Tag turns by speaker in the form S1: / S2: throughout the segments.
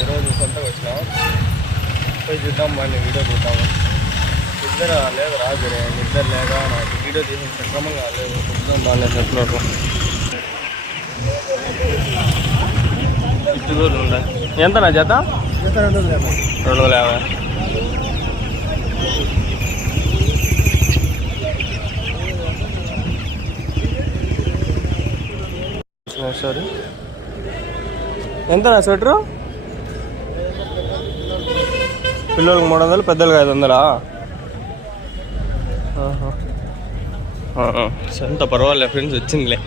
S1: ఈరోజు సొంతగా వచ్చిన పోయి చూద్దాం వాడిని వీడియో చూద్దాము. ఇద్దరు లేదు రాదు ఇద్దరు లేక నాకు వీడియో తీసిన సక్రమంగా లేదు చూద్దాం బాగానే చెప్తున్నారు ఇట్టుదూరు ఉండే. ఎంత నా జత? రెండు వందల యాభై. సారీ. ఎంత నా స్వెటరు? పిల్లలకు మూడు వందలు పెద్దలకు ఐదు వందలా. ఎంత పర్వాలేదు ఫ్రెండ్స్ వచ్చిందిలే.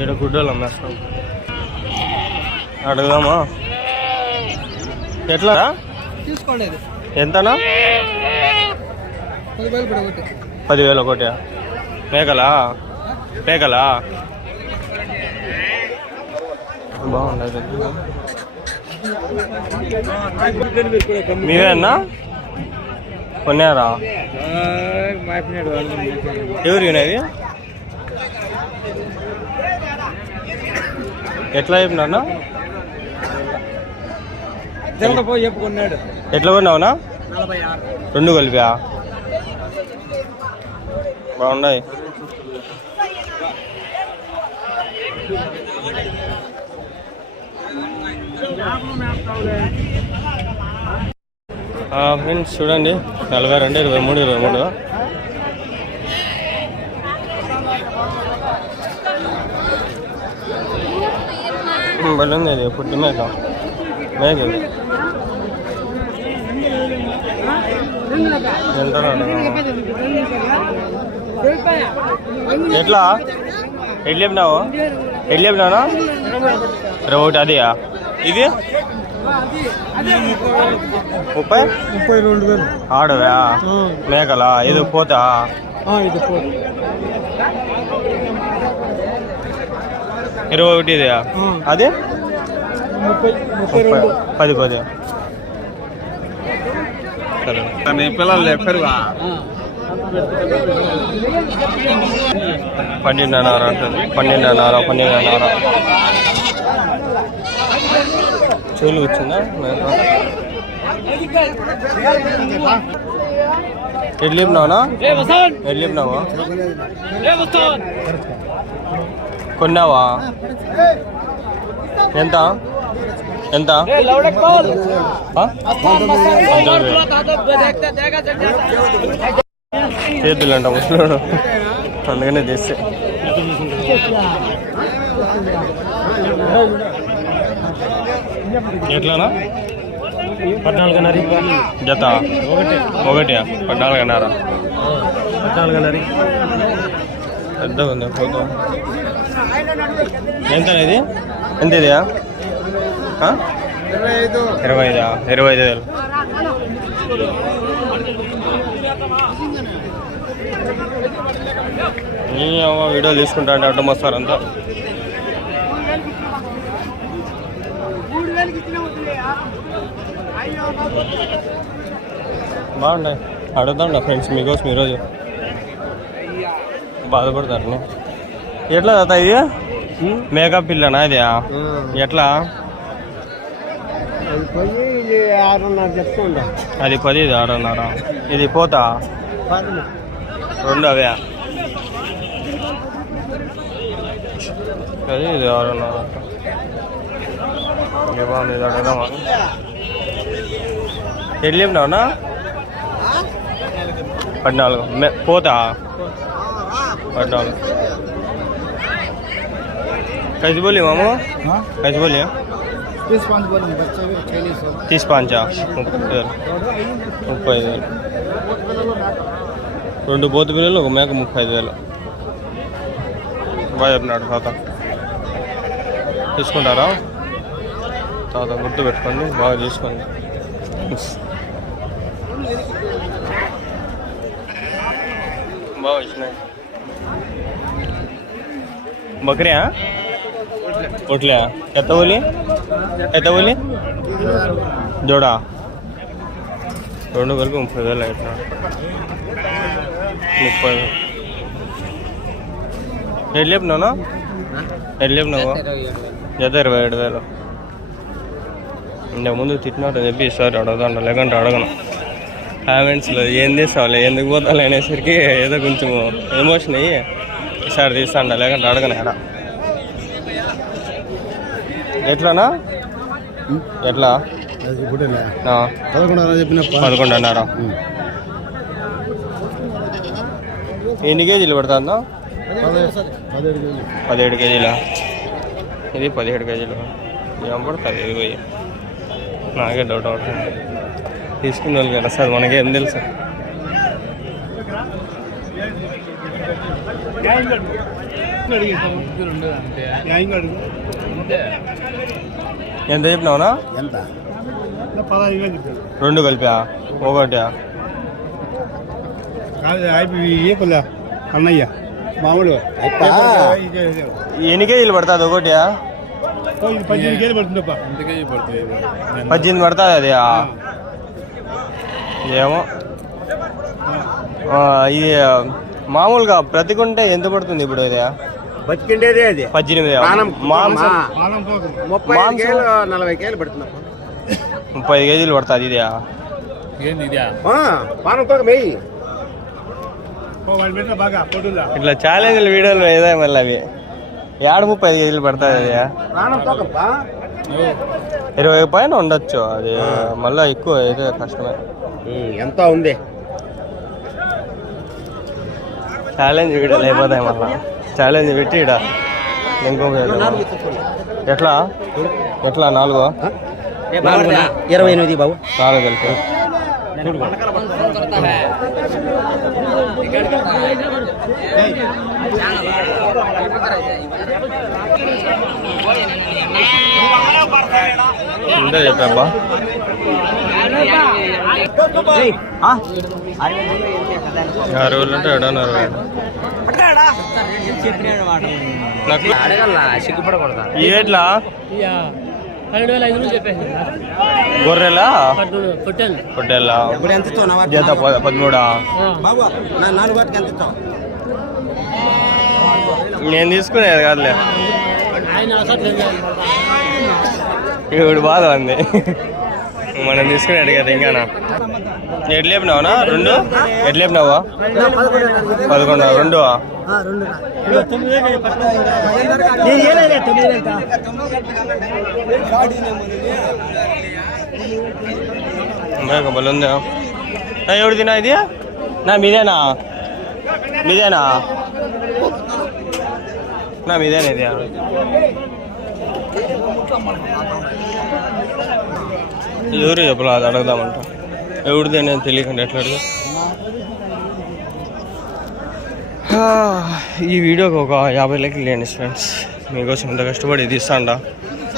S1: ఏడు గుడ్డలు అమ్మేస్తాం? అడుగుదామా? ఎట్లా?
S2: తీసుకోండి
S1: ఎంతనా?
S2: పది వేలు కూడా ఒకటి.
S1: పదివేలు ఒకటి. మేకలా? మేకలా? బాగుండదు. మీవే అన్నా? కొన్నారా? ఎవరు వినేవి ఎట్లా చెప్పినా ఎట్లా కొన్నావునా రెండు కలిపా? బాగున్నాయి. ఫ్రెండ్స్ చూడండి. నలభై రెండు ఇరవై మూడు ఇరవై మూడు. బలం ఇది పుట్టి మేక మేక ఇది. ఎట్లా ఎట్లా? చెప్పినావు ఎట్లా ఇరవై ఒకటి అదియా? ఇది ముప్పై
S2: ముప్పై రెండు వేలు
S1: ఆడవా మేకలా ఇది పోతా
S2: ఇది పోదు
S1: ఇరవై ఒకటి ఇదియా అది
S2: ముప్పై ముప్పై
S1: ముప్పై
S2: రెండు
S1: పది పది సరే
S2: పిల్లలు పెరుగా
S1: పన్నెండున్నర అంటుంది పన్నెండున్నర పన్నెండున్నర చెవులు వచ్చిందా? మేక ఎడ్లు చెప్పినావునా ఎడ్లు కొన్నావా? ఎంత? ఎంత? ఆ? చేతులు అంట ముసలోడు. అందుకనే చేస్తే. ఎట్లానా?
S2: పద్నాలుగున్నర.
S1: జత?
S2: ఒకటి.
S1: ఒకటి పద్నాలుగున్నర.
S2: పద్నాలుగున్నర.
S1: పెద్ద ఉంది ఫోటో. ఎంత ఇది? ఎంత ఇది ఆ?
S2: ఇరవై ఐదు
S1: ఇరవై ఐదా వేలు వీడియో తీసుకుంటా అంటే అడ్డం వస్తారంతా. బాగున్నాయి అడుగుతాం ఫ్రెండ్స్ మీకోసం ఈరోజు. బాధపడతారు. ఎట్లా తాత ఇది? మేకప్ పిల్లనా ఇది? ఎట్లా? అది పది ఇది ఆరున్నర. ఇది పోతా? రెండు అవే అది ఇది ఆరున్నర. ఇంకే బాగుంది ఇది అడగదామా ఎట్లా చెప్పినావునా పద్నాలుగు మే పోతా పద్నాలుగు कैसे बोली मामू कैसे बोली
S2: तीस पाँच बोलेंगे बच्चे भी चालीस हो
S1: तीस पांचा ముప్పై వేలు ముప్పై ఐదు వేలు రెండు బోతు పిల్లలు ఒక మేక ముప్పై ఐదు వేలు బాగా చెప్పినాడు తాత తీసుకుంటారా తాత గుర్తు పెట్టుకోండి బాగా చూసుకోండి బకరియా ఉట్లే ఎంత बोली ఎంత बोली జోడా రెండు కలిపి ముప్పై వేలు అవుతున్నాడు ముప్పై ఎట్లా చెప్పినాను ఎట్లా చెప్పినావు జత ఇరవై ఏడు వేలు ఇంతకు ముందు తిట్టినట్టు చెప్పి ఈసారి అడగదండ లేకుంటే అడగను కామెంట్స్లో ఏం తీసావులే ఎందుకు పోతాను అనేసరికి ఏదో కొంచెం ఎమోషన్ అయ్యి ఈసారి తీస్తాండ లేకుంటే అడగను ఎడ ఎట్లానా? ఎట్లా? పదకొండున్నర ఎన్ని కేజీలు పడుతుందో?
S2: పదిహేడు కేజీ
S1: పదిహేడు కేజీలా? ఇది పదిహేడు కేజీలు. ఏం పడుతుంది ఇది పోయి. నాకే డౌట్ అవుతుంది. తీసుకున్న వాళ్ళకి ఎలా సార్? మనకేం తెలుసు? ఎంత చెప్పినావునా
S2: ఎంత?
S1: రెండు కలిపా? ఒకటి.
S3: కన్నయ్య మామూలు. ఇది
S1: ఎన్ని కేజీలు పడుతుంది ఒకటి?
S3: పద్దెనిమిది
S1: పడుతుంది అది ఏమో. ఆ, ఇది మామూలుగా ప్రతి గుంటే ఎంత పడుతుంది ఇప్పుడు ఇది?
S2: బతికిండేదే అది.
S1: పద్దెనిమిది.
S2: ముప్పై ఐదు కేలు నలభై కేలు పెడుతున్నా
S1: ముప్పై కేజీలు పడుతుంది ఇది
S2: మెయ్యి.
S1: ఇట్లా ఛాలెంజ్లు వీడియోలు ఏదో మళ్ళీ అవి. ఏడు ముప్పై ఐదు కేజీలు పడుతుంది అది ఇరవై పైన ఉండొచ్చు అది. మళ్ళీ ఎక్కువ అయితే కష్టమే.
S2: ఎంత ఉంది?
S1: ఛాలెంజ్ వీడియోలు అయిపోతాయి మళ్ళీ. ఛాలెంజ్ పెట్టి ఇడ ఇంకొక ఎట్లా? ఎట్లా? నాలుగు?
S2: ఇరవై ఎనిమిది బాబు.
S1: నాలుగు కలిపి ఇంతే చెప్పాబ్బా అంటే ఏడన్నారు ఏట్లా? గొర్రెలా?
S4: పొట్టెలు?
S1: జత పదమూడా? నేను తీసుకునేది కాదులే. ఇప్పుడు బాధ ఉంది మనం తీసుకునేది కదా ఇంకానా ఎట్లా లేపినావునా? రెండు? ఎట్లా లేపినావా? పదకొండు? రెండు? మేక ఉందా? ఎవడు తినా ఇది? నా మీదేనా? మీదేనా? నా మీదేనా ఇది? ఎవరు చెప్పలా అది అడగదామంట. ఎవరిది అనేది తెలియకుండా ఎట్లా అడుగు? ఈ వీడియోకి ఒక యాభై లైక్లు లేండి ఫ్రెండ్స్ మీకోసం ఇంత కష్టపడి తీస్తాండా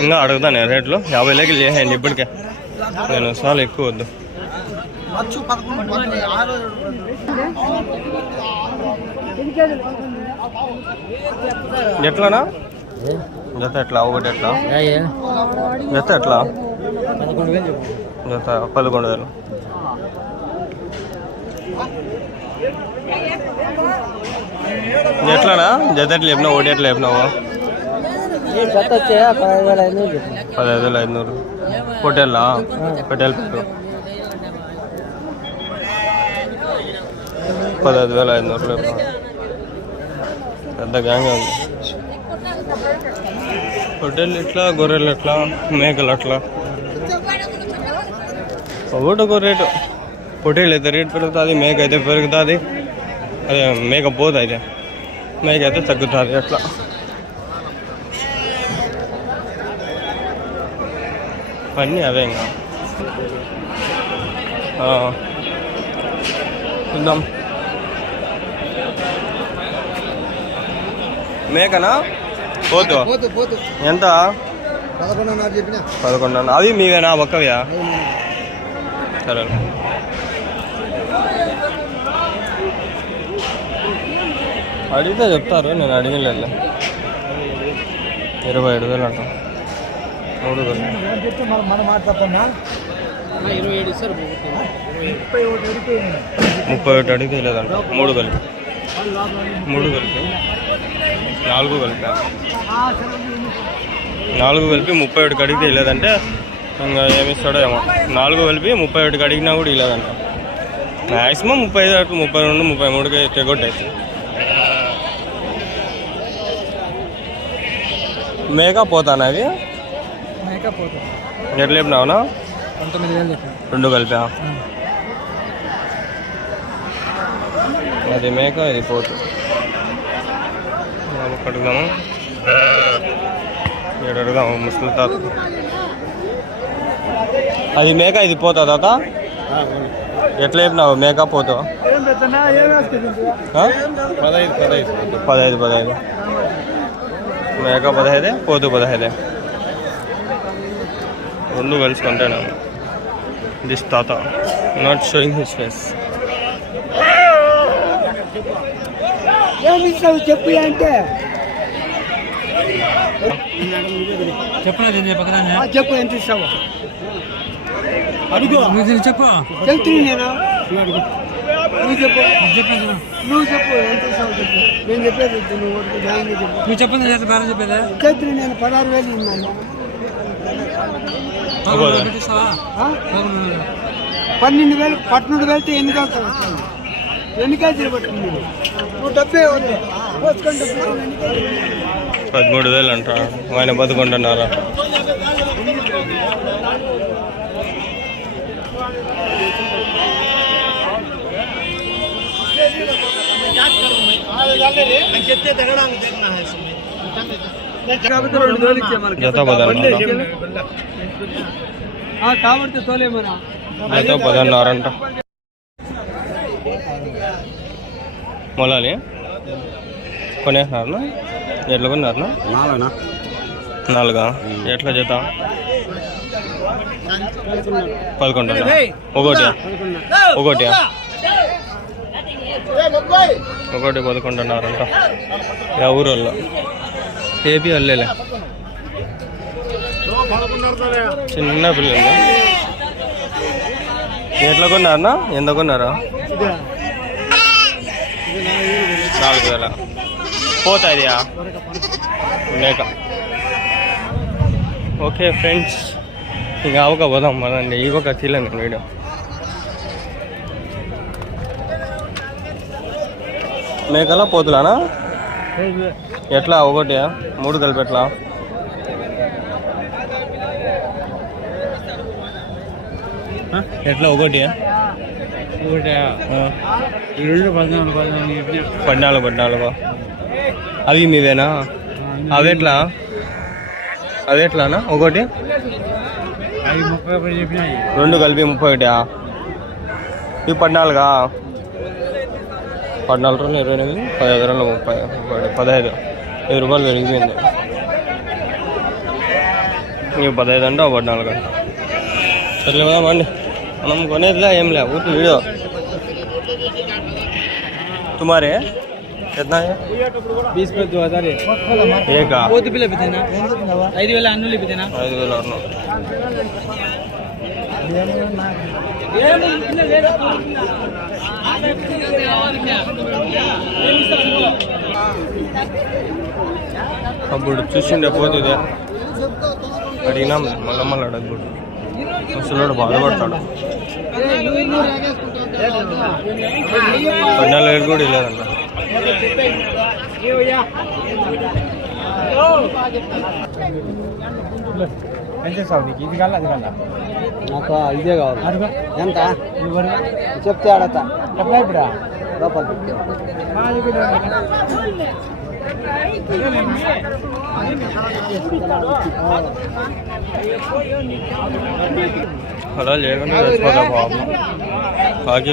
S1: ఇంకా అడుగుతాను నేను రేట్లు. యాభై లైక్లు చేసేయండి ఇప్పటికే. నేను చాలా ఎక్కువ వద్దు. ఎట్లానా? జత ఎట్లా? ఒకటి ఎట్లా? జత ఎట్లా?
S4: పదకొండు వేలు
S1: ఎట్లానా? జత ఎట్లా చెప్పినావు? ఒకటి ఎట్లా చెప్పినావు
S4: పదహైదు వేల ఐదు
S1: ఐదునూరు హోటల్లా హోటల్ పదహైదు వేల ఐదునూరు లేపు. పెద్ద గ్యాంగ్ ఉంది హోటల్ ఎట్లా? గొర్రెలు ఎట్లా? మేకలు అట్లా ఒకటి ఒక రేటు. పొట్టేళ్ళు అయితే రేటు పెరుగుతుంది మేక అయితే పెరుగుతుంది. అదే మేక పోదు అయితే. మేక అయితే తగ్గుతుంది అట్లా. అన్నీ అవే ఇంకా. చూద్దాం. మేకనా? పోతు. ఎంత?
S2: పదకొండున్నర
S1: పదకొండు అవి మీవేనా? ఒక్కవియా? సరే అడిగితే చెప్తారు నేను అడిగలేదు ఇరవై ఏడు వేలు అంటాం. మూడు వేలు.
S2: మనం మాట్లాడుతున్నా
S4: ఏడు
S1: ముప్పై ఒకటి అడిగితే లేదంట. మూడు వేలు. మూడు కలిపి నాలుగు కలిపి నాలుగు కలిపి ముప్పై ఒకటి అడిగితే లేదంటే ఇంకా ఏమి ఇస్తాడో ఏమో. నాలుగు కలిపి ముప్పై ఒకటి కడిగినా కూడా ఇవ్వలేదంట. మ్యాక్సిమం ముప్పై ఐదు ముప్పై రెండు ముప్పై మూడుకి తెగొట్టు అవుతుంది మేకా పోతానా అవి ఎట్లా చెప్పినావునా? రెండు కలిపా? అది మేక ఇది పోతు. కడుగుదాము ఏడు అడుగుదాము ముసలి తాత? అది మేక ఇది పోతా తాత? ఎట్లా చెప్పినావు? మేక పోతా?
S3: పదహైదు పదహైదు.
S1: మేక పదహైదే పోతు పదహైదే. రెండు కలిసి కొంటాను దిస్ తాత. నాట్ షోయింగ్ హిస్ ఫేస్
S4: చెప్పు అంటే చెప్పు ఎంత ఇస్తావు? అడుగు. చెప్పు. చెప్తుంది నేను నువ్వు చెప్పు. నువ్వు చెప్పు. ఎంత ఇస్తావు చెప్పు. నేను చెప్పేది నువ్వు న్యాయంగా చెప్పు.
S5: నువ్వు చేత చెప్పేదా.
S4: నేను పదహారు వేలు. పన్నెండు వేలు పదకొండు వేలతో ఎన్ని కాదు వస్తాను ఎన్ని కేజీలు పట్టింది నువ్వు డబ్బే పోసుకొని?
S1: పదమూడు వేలు అంట. ఆయన బతుకుంటున్నారా?
S4: కాబట్టి తోలేమరా
S1: జత పదన్నారంట మొలాలి? కొనేసినారనా? ఎట్లా కొన్నారనా?
S2: నాలుగునా?
S1: నాలుగా? ఎట్లా జత? పదకొండు ఒకటి ఒకటి ఒకటి పదకొండున్నారంట యా ఊరు వాళ్ళు ఏపీ వాళ్ళేలే చిన్న పిల్లలు ఎట్లా కొన్నారనా ఎంత కొన్నారా నాలుగు వేల పోతుంది మేక ఓకే ఫ్రెండ్స్ ఇంకా అవక పోదాం మనండి ఇవొక తీయలేను వీడియో. మేకలా పోతులానా? ఎట్లా ఒకటి మూడు కలిపి ఎట్లా? ఎట్లా ఒకటి
S5: రెండు పద్నాలుగు. పద్నాలుగు
S1: పద్నాలుగు అవి మీవేనా? అవి ఎట్లా? అవి ఎట్లానా? ఒకటి
S5: అవి ముప్పై ఒకటి చెప్పినాయి
S1: రెండు కలిపి ముప్పై ఒకటా ఇవి పద్నాలుగా? పద్నాలుగు రోజులు ఇరవై ఎనిమిది పదహైదు రోజులు ముప్పై ముప్పై పదహైదు. ఐదు రూపాయలు పెరిగిపోయింది. ఇవి పదహైదు అంటే పద్నాలుగు అంట. సర్లే అండి మనం కొనేదిలా ఏం లే ఊరికి వీడియో. తుమారే? ఎత్నా
S5: బీస్ पे दो हजार
S1: ఏకా
S5: పోతు పిల్ల పెద్దనా ఐదు వేల అన్నులు పెద్దనా
S1: ఐదు వేలు అన్నాం అప్పుడు చూసిండే పోతుంది అడిగినాం మళ్ళీ మళ్ళీ అడగకూడదు ముసలోడు బాధపడతాడు పద్నాలుగు వేలు కూడా లేదంట
S5: ఎంత సాగు నీకు ఇది కాదు అది కాదా
S4: నాకు ఇదే కావాలి. ఎంత? చెప్తే ఆడతా.
S5: ఎప్పుడా ఇప్పుడా.
S4: లోపల
S1: అలా లేకుండా బాబు. కాకి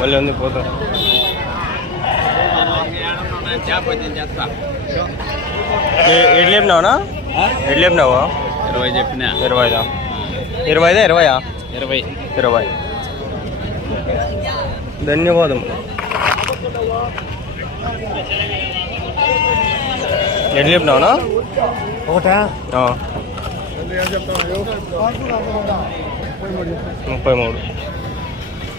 S1: మళ్ళీ ఉంది పోతాం ఎట్లా చెప్పినావునా ఎట్లా చెప్పినావు
S5: ఇరవై చెప్పిన.
S1: ఇరవైదా? ఇరవైదా ఇరవయా?
S5: ఇరవై.
S1: ఇరవై. ధన్యవాదములు. ఎట్లా చెప్పినావునా
S2: ఒకటా.
S1: ముప్పై మూడు.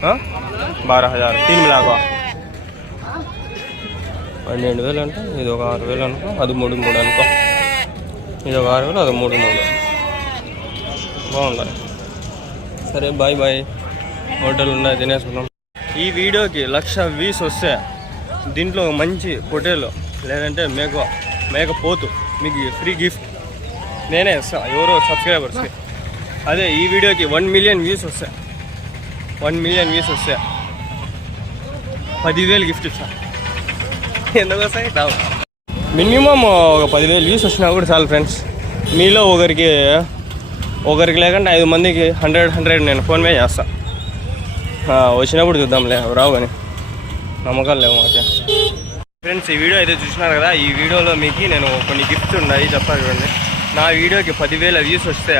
S1: हाँ? बारह हजार तीन मिला का పన్నెండు వేలు అంటే ఇది ఒక ఆరు వేలు అనుకో అది మూడు మూడు అనుకో ఇది ఒక ఆరు వేలు అది మూడు మూడు బాగుండాలి సరే బాయ్ బాయ్ హోటల్ ఉన్నాయి తినేసుకున్నాం ఈ వీడియోకి లక్ష వ్యూస్ వస్తే దీంట్లో ఒక మంచి పొటేలు లేదంటే మేక మేక పోతు మీకు ఫ్రీ గిఫ్ట్ నేనే ఇస్తా ఎవరో సబ్స్క్రైబర్స్కి అదే ఈ వీడియోకి వన్ మిలియన్ వ్యూస్ వస్తాయి వన్ మిలియన్ వ్యూస్ వస్తాయి పదివేలు గిఫ్ట్ ఇస్తా. ఎందుకోసం రావు మినిమం ఒక పదివేలు వ్యూస్ వచ్చినా కూడా చాలు ఫ్రెండ్స్ మీలో ఒకరికి ఒకరికి లేకుండా ఐదు మందికి హండ్రెడ్ హండ్రెడ్ నేను ఫోన్ పే చేస్తా. వచ్చినప్పుడు చూద్దాంలే రావు కానీ. నమ్మకాలు లేవు మాకే. ఫ్రెండ్స్ ఈ వీడియో అయితే చూసినారు కదా ఈ వీడియోలో మీకు నేను కొన్ని గిఫ్ట్స్ ఉన్నాయి చెప్తాను చూడండి. నా వీడియోకి పదివేల వ్యూస్ వస్తే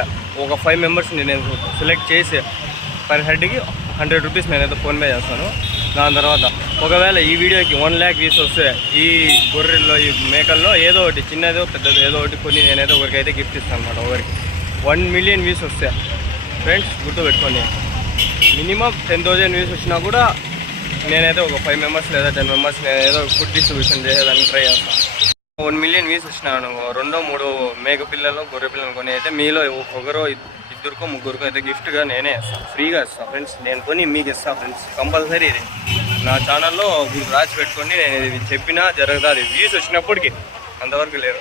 S1: ఒక ఫైవ్ మెంబర్స్ని నేను సెలెక్ట్ చేసి పర్ హెడ్కి హండ్రెడ్ రూపీస్ నేనైతే ఫోన్పే చేస్తాను. దాని తర్వాత ఒకవేళ ఈ వీడియోకి వన్ ల్యాక్ వ్యూస్ వస్తే ఈ గొర్రెల్లో ఈ మేకల్లో ఏదో ఒకటి చిన్నదో పెద్దదో ఏదో ఒకటి కొన్ని నేనైతే ఒకరికైతే గిఫ్ట్ ఇస్తాను అనమాట ఒకరికి. వన్ మిలియన్ వ్యూస్ వస్తే. ఫ్రెండ్స్ గుర్తుపెట్టుకోండి. మినిమం టెన్ థౌజండ్ వ్యూస్ వచ్చినా కూడా నేనైతే ఒక ఫైవ్ మెంబర్స్ లేదా టెన్ మెంబర్స్ నేను ఏదో ఫుడ్ డిస్ట్రిబ్యూషన్ చేసేదానికి ట్రై చేస్తాను. వన్ మిలియన్ వ్యూస్ వచ్చినాను రెండో మూడో మేక పిల్లలు గొర్రె పిల్లలు కొని అయితే మీలో ఒకరో ఇద్దరికో ముగ్గురికో అయితే గిఫ్ట్గా నేనే ఇస్తాను ఫ్రీగా ఇస్తాను ఫ్రెండ్స్ నేను కొని మీకు ఇస్తాను ఫ్రెండ్స్ కంపల్సరీ ఇది. నా ఛానల్లో మీరు రాసి పెట్టుకొని నేను ఇది చెప్పినా జరుగుతుంది వ్యూస్ వచ్చినప్పటికీ. అంతవరకు లేదు.